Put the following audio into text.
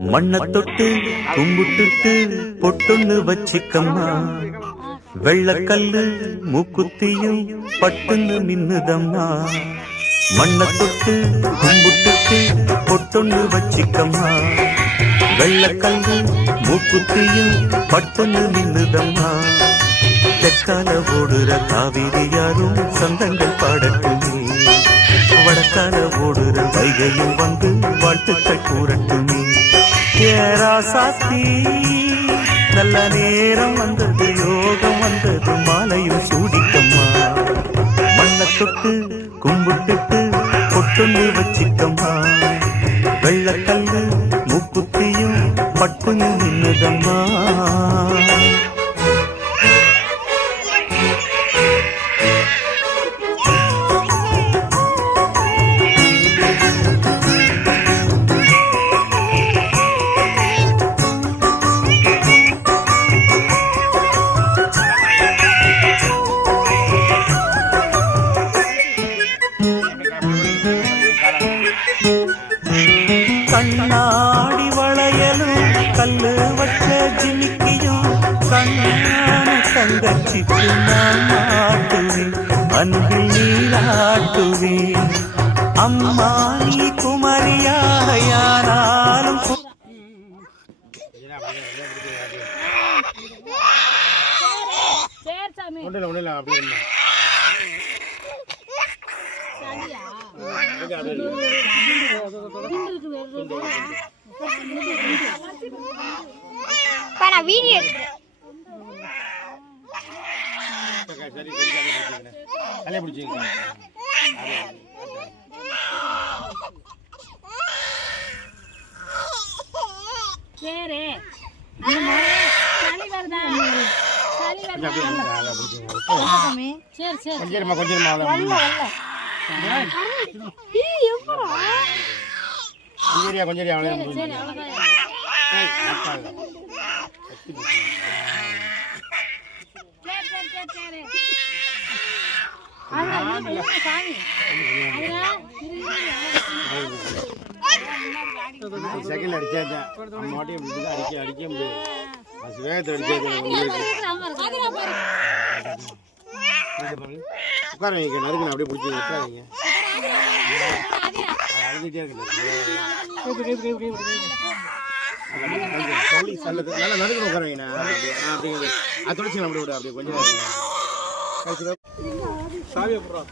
மண்ண தொட்டு கும்பிட்டுட்டு பொட்டொன்னு வச்சிக்கம்மா, வெள்ளக்கல்லு மூக்குத்தியும் பட்டுன்னு மின்னுதம்மா. மண்ண தொட்டு கும்பிட்டுட்டு பொட்டொன்னு வச்சிக்கம்மா, வெள்ளக்கல்லு மூக்குத்தியும் பட்டுன்னு மின்னுதம்மா. தெற்கால ஓடுற காவிரி யாரும் சந்தங்கள் பாடட்டுமே, வடக்கால ஓடுற வைகையும் வந்து வாழ்த்துக்கள் கூறட்டுமே. ஏராசாத்தி நல்ல நேரம் வந்தது, யோகம் வந்தது, மாலையும் சூடிக்கம்மா. மண்ணை தொட்டு கும்பிட்டுட்டு பொட்டொன்னு வச்சிக்கம்மா, வெள்ளக்கல்லு மூக்குத்தியும் பட்டுன்னு நின்னுதம்மா. கண்ணாடி வளையலும் கல்லு வச்ச ஜிமிக்கியும் கண்ணான தங்கச்சிக்கு நான் மாட்டுவேன், அன்பில் நீராட்டுவேன். அம்மா நீ குமரியாக யாராலும் வீடியோ செகண்ட் அடிச்சா மாட்டியும் அடிக்க முடியாது, வேகத்தை அடிச்சது. உட்கார வைங்க, நறுக்கணும் அப்படியே பிடிச்சி உட்காருங்க. அழுதுகிட்டே இருக்கு, நல்லா நறுக்கணும் உட்கார வைங்க. அப்படிங்கிறது அது தொலைச்சி அப்படி விட அப்படியே கொஞ்சம் சாவியை போடுறோம்.